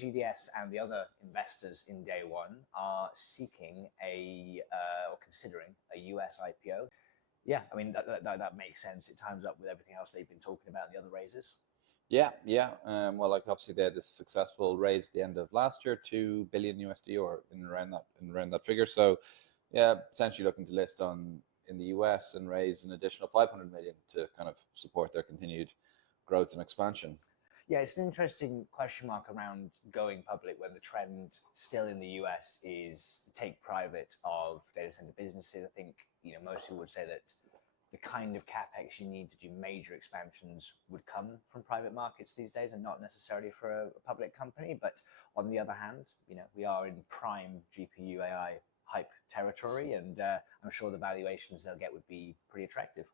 GDS and the other investors in DayOne are seeking or considering a US IPO. Yeah, I mean, that makes sense. It times up with everything else they've been talking about in the other raises. Yeah. Well, like obviously they had this successful raise at the end of last year, $2 billion USD, or in around that figure. So, yeah, potentially looking to list in the US and raise an additional 500 million to kind of support their continued growth and expansion. Yeah, it's an interesting question mark around going public when the trend still in the US is the take private of data center businesses. I think most people would say that the kind of capex you need to do major expansions would come from private markets these days, and not necessarily for a public company. But on the other hand, we are in prime GPU AI hype territory, and I'm sure the valuations they'll get would be pretty attractive.